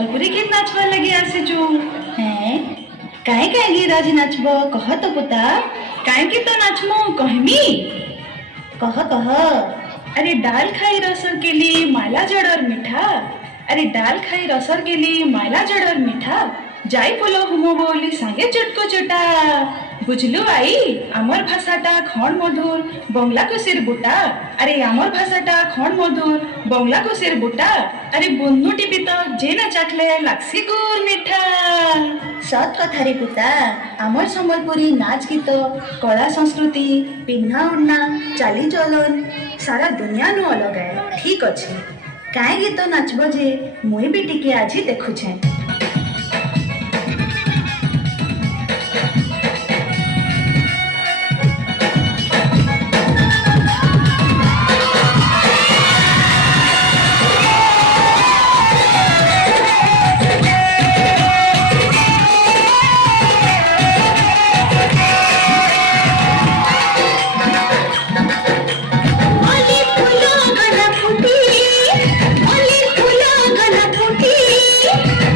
ସମ୍ବଲପୁରୀ ଗୀତ ନାଚବା ଲାଗି ଆସିଛୁ। हैं काहे काहे गीत आज नाचब कह तो पुता। କାହିଁକି ତ ନାଚମୁ କହିମି। कह अरे डाल खाई रसर केली माला जड़र मिठा। अरे डाल खाई रसर केली माला जड़र मिठा। जाई पोलो हुमो बोली सांगे चुटको चुटा। बुझलु आई आमर भाषाटा खण मधुर बंगला को सिर बुटा। अरे आमर भाषाटा खण मधुर बंगला को सिर बुटा। अरे बुन्नु टिपी तो जे न चाखले लाक्सी गुर मिठा। सत कथा रे पुता। आमर सम्बलपुरी नाच गीत कला संस्कृति पिन्हा उड़ना चाली चलन सारा दुनिया नु अलग है। ठीक अच्छे काहे गीत नाचब जे मुई भी टिके आज देखुछे।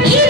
ये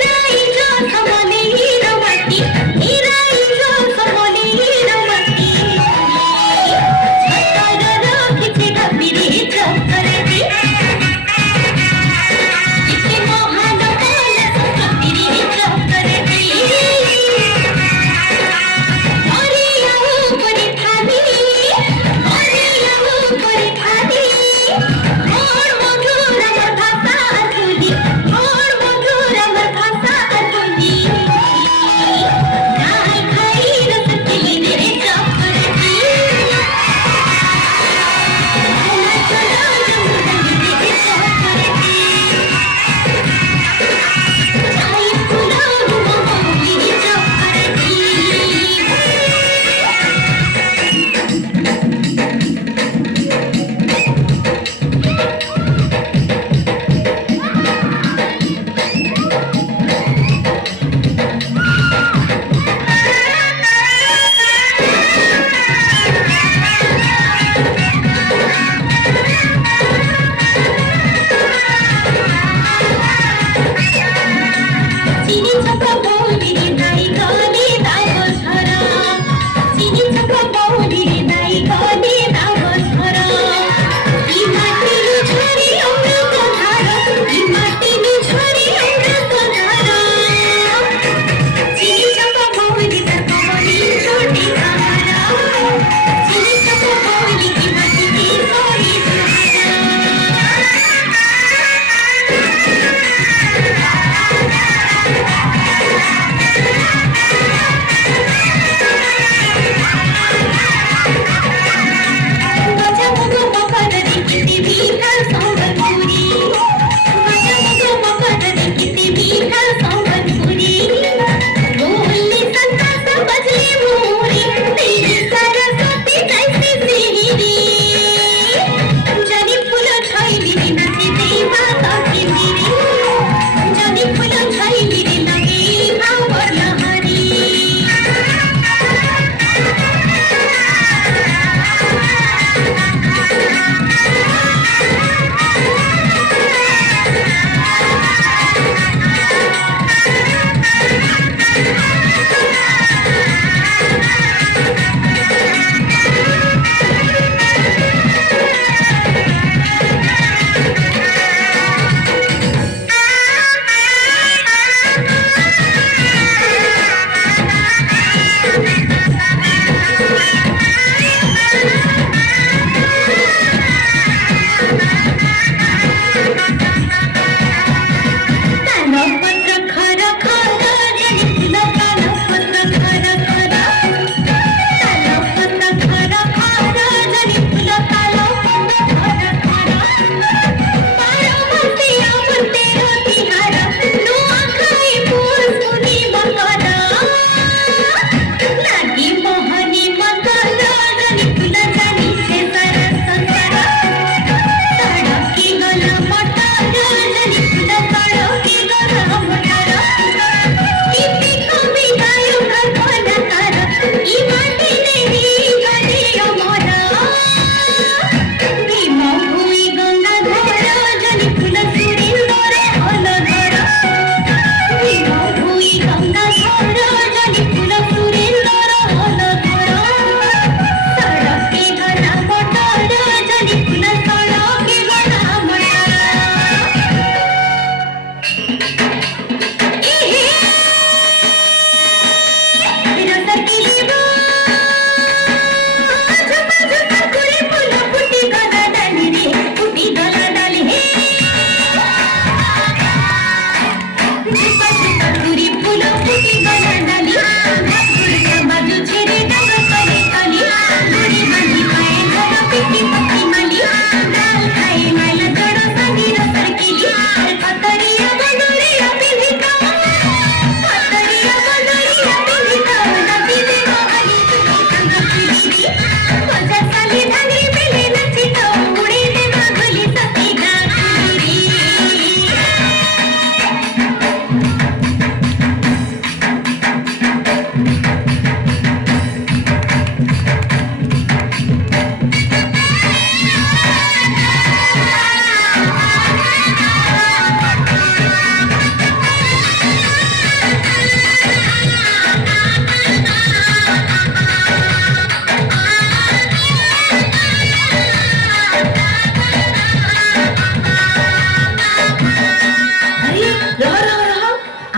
ଆରେ ରହ ରହ ରହ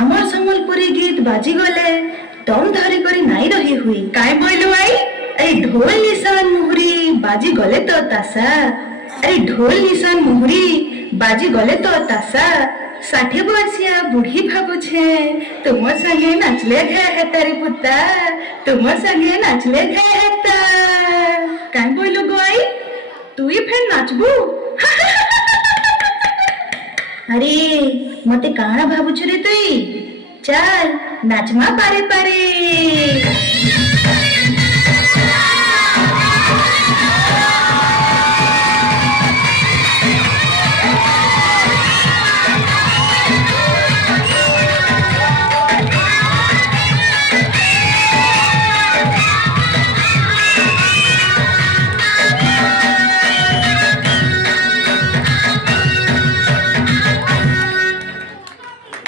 ଆମର ସମ୍ବଲପୁରୀ ଗୀତ ବାଜିଗଲେ ଦମ ଧରି କରି ନାଇଁ ରହି ହୁଏ କାଇଁ ବୋଇଲୁ ଆଇ ଆରେ ଢୋଲ ନିଶାନ ମୁହୁରୀ ବାଜି ଗଲେ ତ ତାସା ଆରେ ଢୋଲ ନିଶାନ ମୁହୁରୀ ବାଜି ଗଲେ ତ ତାସା 60 ବର୍ଷିଆ ବୁଢୀ ଭାବୁଛେ ତୁମ ସାଙ୍ଗେ ନାଚଲେ ଘେ ହେତାରେ ପୁତା ତୁମ ସାଙ୍ଗେ ନାଚଲେ ଘେ ହେତା କାଇଁ ବୋଇଲୁ ଗୋଆଇ তুই ফের নাচবু আরে মতে কাଣା ভাবুছু রে তুই চল নাচমা পারে পারে